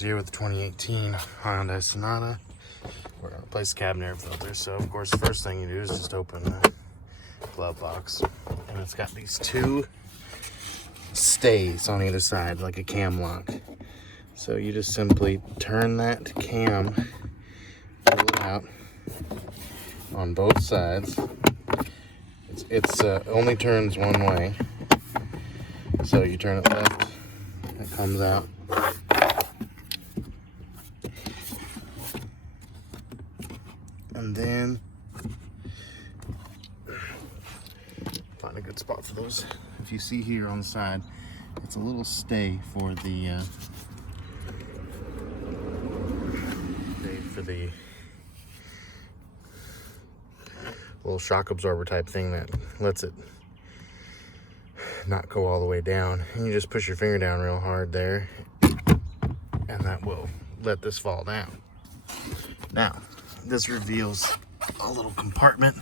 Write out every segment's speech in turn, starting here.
Here with the 2018 Hyundai Sonata. We're gonna replace the cabin air filter. So of course the first thing you do is just open the glove box, and it's got these two stays on either side, like a cam lock. So you just simply turn that cam, pull it out on both sides. It's only turns one way, so you turn it left, it comes out. And then find a good spot for those. If you see here on the side, it's a little stay for the little shock absorber type thing that lets it not go all the way down. And you just push your finger down real hard there, and that will let this fall down. Now, this reveals a little compartment,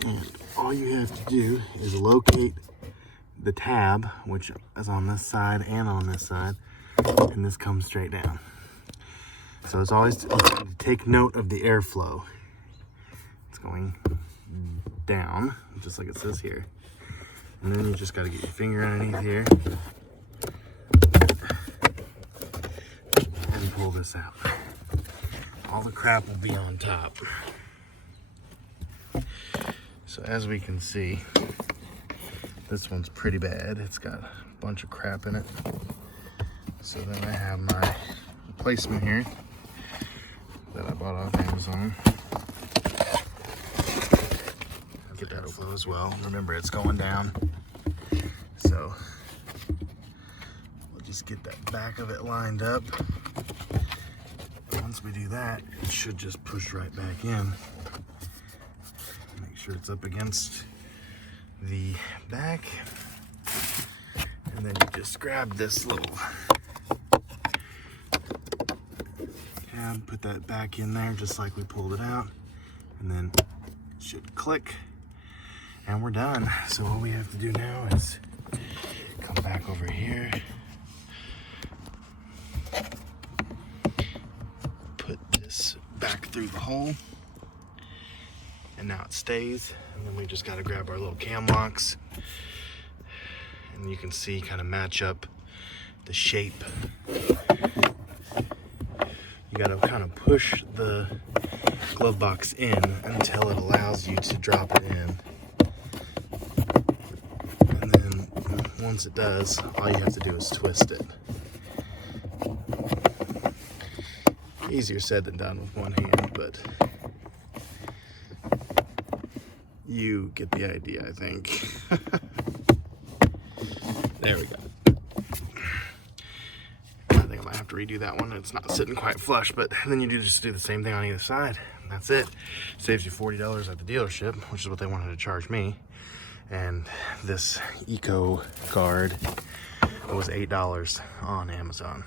and all you have to do is locate the tab, which is on this side and on this side, and this comes straight down. So it's always to take note of the airflow. It's going down, just like it says here, and then you just got to get your finger underneath here and pull this out. All the crap will be on top. So as we can see, this one's pretty bad. It's got a bunch of crap in it. So then I have my replacement here that I bought off Amazon. Get that overflow as well. Remember, it's going down. So we'll just get that back of it lined up. Once we do that, it should just push right back in. Make sure it's up against the back. And then you just grab this little tab, put that back in there just like we pulled it out. And then it should click. And we're done. So all we have to do now is come back over here, put this back through the hole, and now it stays. And then we just got to grab our little cam locks, and you can see, kind of match up the shape. You got to kind of push the glove box in until it allows you to drop it in. Once it does, all you have to do is twist it. Easier said than done with one hand, but you get the idea, I think. There we go. I think I might have to redo that one. It's not sitting quite flush, but then you just do the same thing on either side. That's it. Saves you $40 at the dealership, which is what they wanted to charge me. And this Eco Guard was $8 on Amazon.